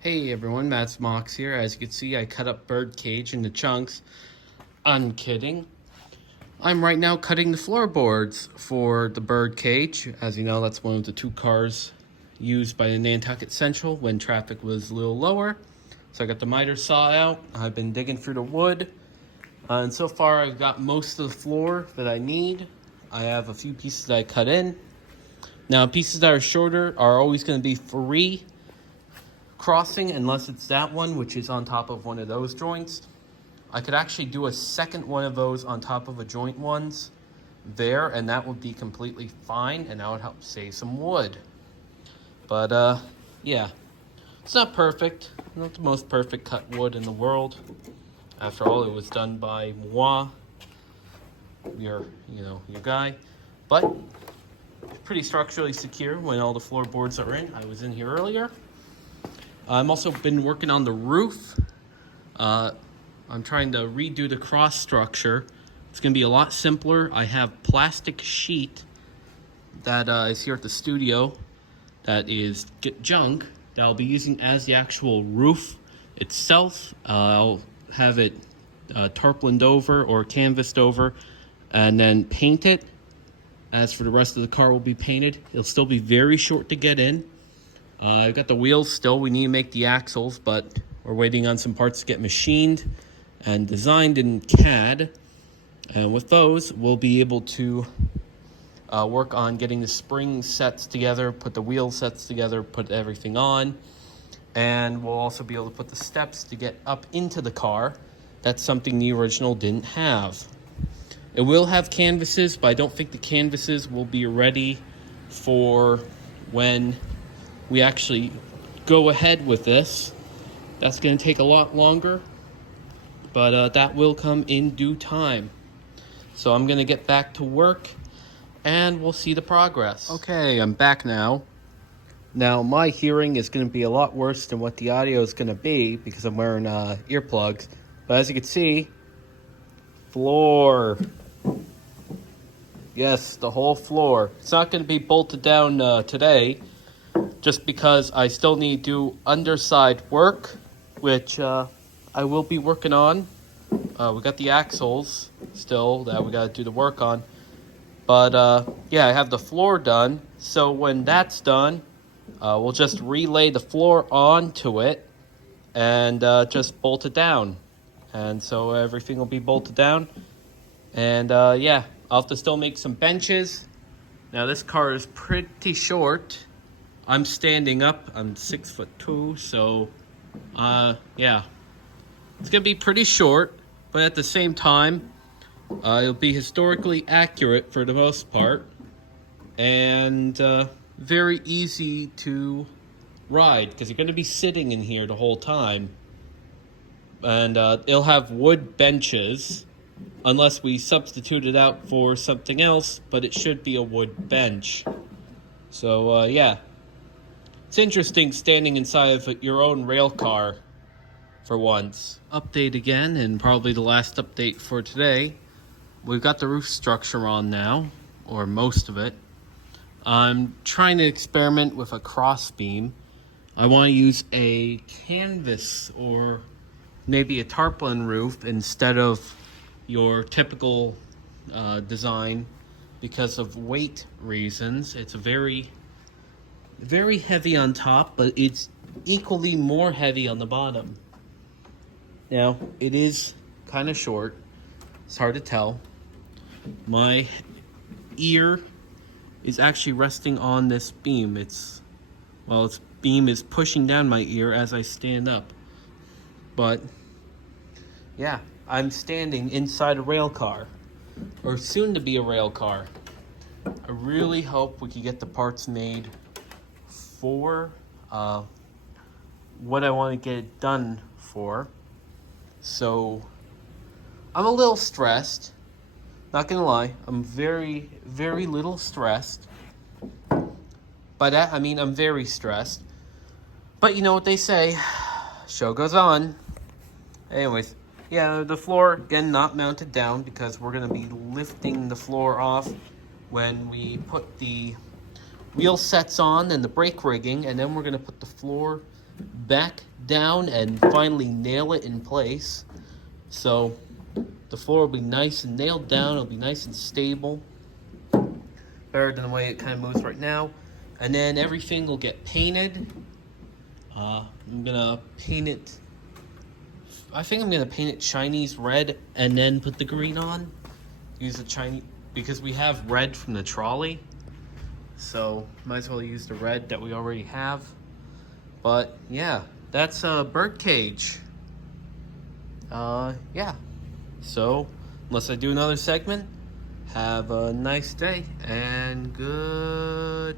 Hey everyone, Matt's Mox here. As you can see, I cut up birdcage into chunks. I'm kidding. I'm right now cutting the floorboards for the birdcage. As you know, that's one of the two cars used by the Nantucket Central when traffic was a little lower. So I got the miter saw out. I've been digging through the wood. And so far I've got most of the floor that I need. I have a few pieces that I cut in. Now, pieces that are shorter are always going to be free crossing unless it's that one, which is on top of one of those joints. I could actually do a second one of those on top of a joint ones there, and that would be completely fine, and that would help save some wood. But yeah, it's not perfect, not the most perfect cut wood in the world. After all, it was done by moi, your guy, but pretty structurally secure when all the floorboards are in. I was in here earlier. I'm also been working on the roof. I'm trying to redo the cross structure. It's going to be a lot simpler. I have plastic sheet that is here at the studio that is junk that I'll be using as the actual roof itself. I'll have it tarpaulined over or canvassed over and then paint it. As for the rest of the car will be painted. It'll still be very short to get in. I've got the wheels still. We need to make the axles, but we're waiting on some parts to get machined and designed in CAD. And with those, we'll be able to work on getting the spring sets together, put the wheel sets together, put everything on. And we'll also be able to put the steps to get up into the car. That's something the original didn't have. It will have canvases, but I don't think the canvases will be ready for when we actually go ahead with this. That's going to take a lot longer, but that will come in due time. So I'm going to get back to work and we'll see the progress. Okay, I'm back now. Now my hearing is going to be a lot worse than what the audio is going to be because I'm wearing earplugs. But as you can see, floor. Yes, the whole floor. It's not going to be bolted down today, just because I still need to do underside work, which I will be working on. We got the axles still that we got to do the work on. But yeah, I have the floor done. So when that's done, we'll just relay the floor onto it and just bolt it down. And so everything will be bolted down. And yeah, I'll have to still make some benches. Now this car is pretty short. I'm standing up. I'm 6'2", so yeah, it's gonna be pretty short, but at the same time, it'll be historically accurate for the most part, and very easy to ride because you're gonna be sitting in here the whole time, and it'll have wood benches, unless we substitute it out for something else, but it should be a wood bench. So yeah. It's interesting standing inside of your own rail car for once. Update again, and probably the last update for today. We've got the roof structure on now, or most of it. I'm trying to experiment with a cross beam. I want to use a canvas or maybe a tarpaulin roof instead of your typical design because of weight reasons. It's a very heavy on top, but it's equally more heavy on the bottom. Now, it is kind of short. It's hard to tell. My ear is actually resting on this beam. Its beam is pushing down my ear as I stand up. But, yeah, I'm standing inside a rail car, or soon to be a rail car. I really hope we can get the parts made for what I want to get it done for. So I'm a little stressed, not gonna lie. I'm very, very little stressed. By that I mean I'm very stressed, but you know what they say, show goes on. Anyways, yeah, the floor again not mounted down because we're gonna be lifting the floor off when we put the wheel sets on and the brake rigging, and then we're going to put the floor back down and finally nail it in place. So the floor will be nice and nailed down. It'll be nice and stable. Better than the way it kind of moves right now. And then everything will get painted. I'm gonna paint it. I think I'm gonna paint it Chinese red and then put the green on. Use the Chinese because we have red from the trolley. So might as well use the red that we already have. But yeah, that's a birdcage. Yeah. So unless I do another segment, have a nice day and goodbye.